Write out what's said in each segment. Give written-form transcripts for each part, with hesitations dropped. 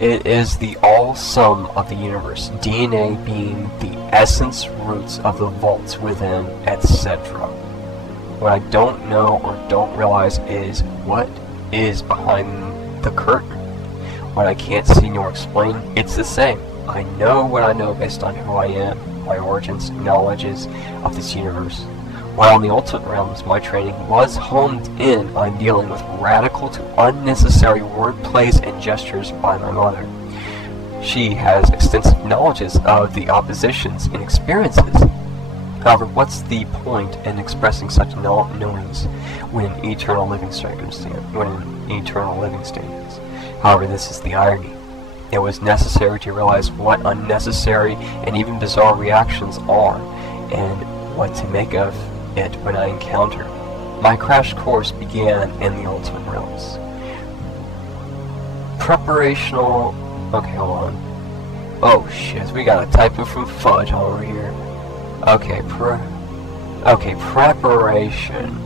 It is the all sum of the universe, DNA being the essence roots of the vaults within, etc. What I don't know or don't realize is what is behind the curtain. What I can't see nor explain, it's the same. I know what I know based on who I am, my origins, knowledges of this universe. While in the ultimate realms, my training was honed in on dealing with radical to unnecessary word plays and gestures by my mother. She has extensive knowledges of the oppositions and experiences. However, what's the point in expressing such knowings when an eternal living circumstance, is? However, this is the irony. It was necessary to realize what unnecessary and even bizarre reactions are, and what to make of it when I encounter. My crash course began in the ultimate realms. Preparational... Okay, hold on. Oh shit, we got a typo from Fudge over here. Okay, preparation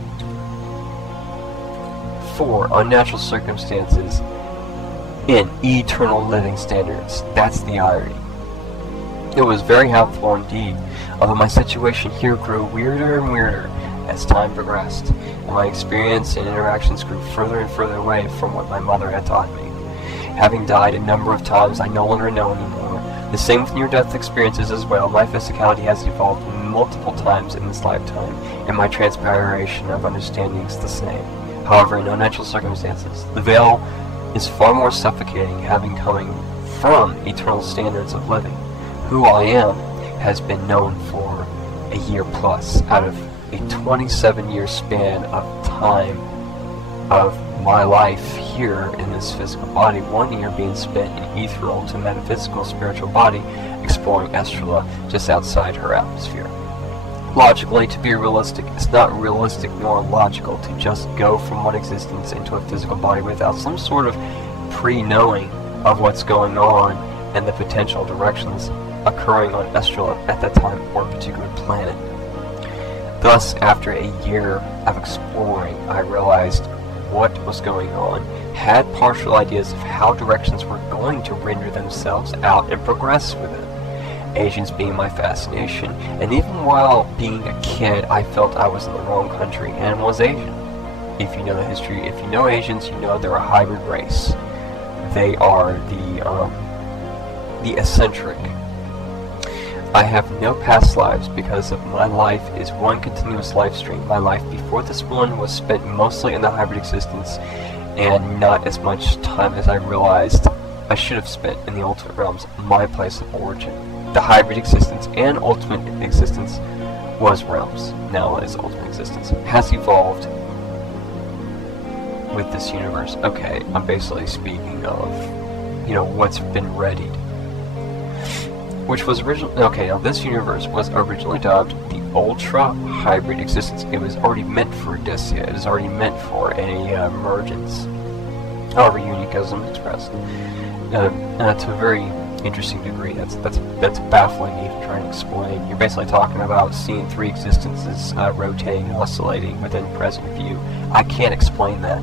for unnatural circumstances in eternal living standards. That's the irony. It was very helpful indeed, although my situation here grew weirder and weirder as time progressed, and my experience and interactions grew further and further away from what my mother had taught me. Having died a number of times, I no longer know anymore. The same with near-death experiences as well. My physicality has evolved multiple times in this lifetime, and my transpiration of understanding is the same. However, in unnatural circumstances, the veil is far more suffocating, having coming from eternal standards of living. Who I am has been known for a year plus out of a 27-year span of time of my life here in this physical body, 1 year being spent in ethereal to metaphysical spiritual body, exploring Estrella just outside her atmosphere. Logically, to be realistic, it's not realistic nor logical to just go from one existence into a physical body without some sort of pre-knowing of what's going on and the potential directions occurring on Estrella at that time or a particular planet. Thus, after a year of exploring, I realized what was going on, had partial ideas of how directions were going to render themselves out and progress with it. Asians being my fascination, and even while being a kid, I felt I was in the wrong country and was Asian. If you know the history, if you know Asians, you know they're a hybrid race. They are the eccentric. I have no past lives because of my life is one continuous life stream. My life before this one was spent mostly in the hybrid existence and not as much time as I realized I should have spent in the ultimate realms, my place of origin. The hybrid existence and ultimate existence was realms, now it is ultimate existence, has evolved with this universe. Okay, I'm basically speaking of, what's been readied. Which was originally, okay, now this universe was originally dubbed the Ultra Hybrid Existence. It was already meant for Odysseus. It was already meant for a emergence. However unique as I'm expressed. To a very interesting degree. That's baffling to even try to explain. You're basically talking about seeing three existences rotating and oscillating within present view. I can't explain that.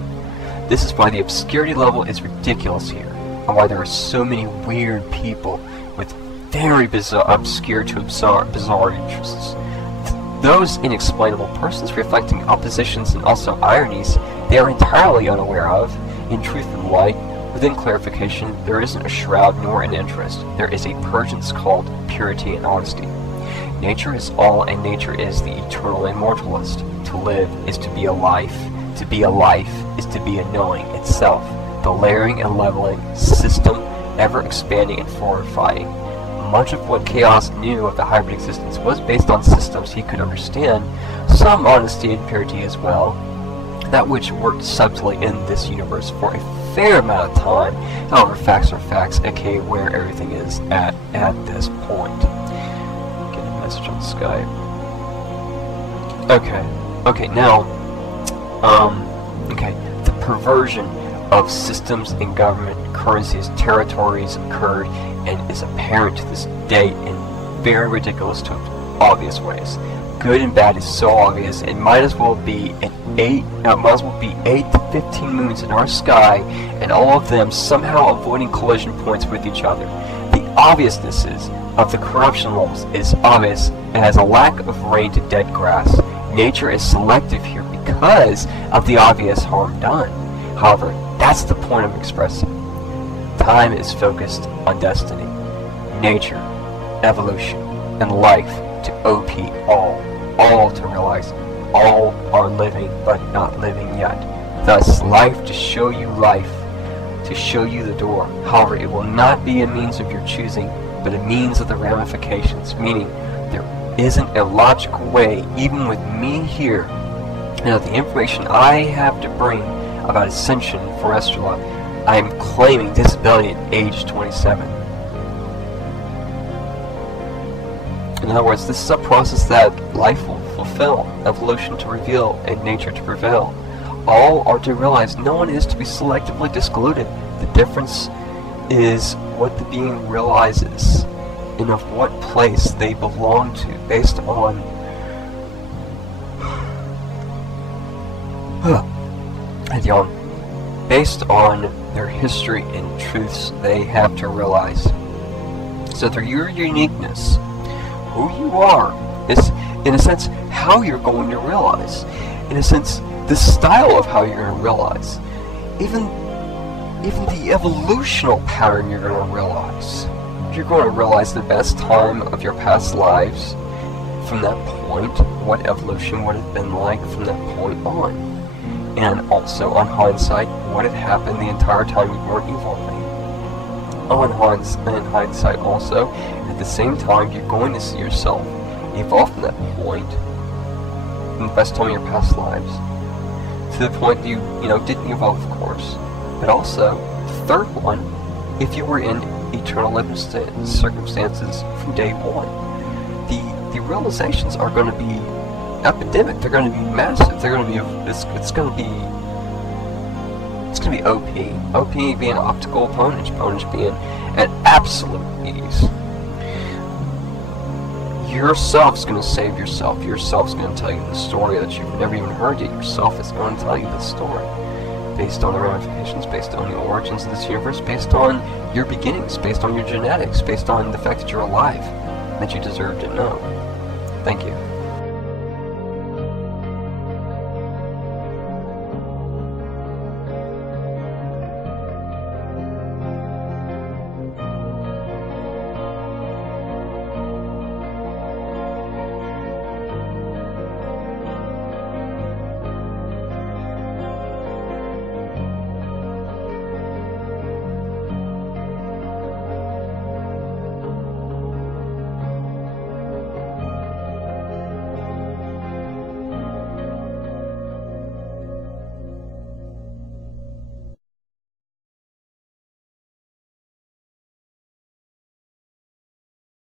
This is why the obscurity level is ridiculous here, and why there are so many weird people with very obscure to bizarre interests. Those inexplainable persons reflecting oppositions and also ironies they are entirely unaware of. In truth and light, within clarification, there isn't a shroud nor an interest. There is a purgence called purity and honesty. Nature is all, and nature is the eternal immortalist. To live is to be a life. To be a life is to be a knowing itself. The layering and leveling system, ever expanding and fortifying. Much of what Chaos knew of the hybrid existence was based on systems he could understand, some honesty and purity as well, that which worked subtly in this universe for a fair amount of time. However, facts are facts, aka where everything is at this point. Get a message on Skype. Okay, now, the perversion of systems and government, currencies, territories occurred and is apparent to this day in very ridiculous to obvious ways. Good and bad is so obvious, it might as well be an might as well be 8 to 15 moons in our sky, and all of them somehow avoiding collision points with each other. The obviousnesses of the corruption laws is obvious, and as a lack of rain to dead grass. Nature is selective here because of the obvious harm done. However, that's the point I'm expressing. Time is focused on destiny, nature, evolution, and life to OP all to realize all are living but not living yet. Thus, life to show you life, to show you the door. However, it will not be a means of your choosing, but a means of the ramifications, meaning there isn't a logical way, even with me here, and the information I have to bring about ascension for Estrella, I am claiming disability at age 27. In other words, this is a process that life will fulfill, evolution to reveal, and nature to prevail. All are to realize no one is to be selectively discluded. The difference is what the being realizes and of what place they belong to based on based on their history and truths they have to realize. So through your uniqueness, who you are is, in a sense, how you're going to realize. In a sense, the style of how you're going to realize. Even the evolutional pattern you're going to realize. You're going to realize the best time of your past lives from that point, what evolution would have been like from that point on. And also, on hindsight, what had happened the entire time you weren't evolving. In hindsight also, at the same time, you're going to see yourself evolve from that point, in the best time of your past lives, to the point you didn't evolve, of course. But also, the third one, if you were in eternal living circumstances from day one, the realizations are going to be epidemic. They're going to be massive. They're going to be it's going to be OP. OP being optical, opponents being at absolute ease. Yourself's going to save yourself. Yourself's going to tell you the story that you've never even heard yet. Yourself is going to tell you the story based on the ramifications, based on the origins of this universe, based on your beginnings, based on your genetics, based on the fact that you're alive, that you deserve to know. Thank you.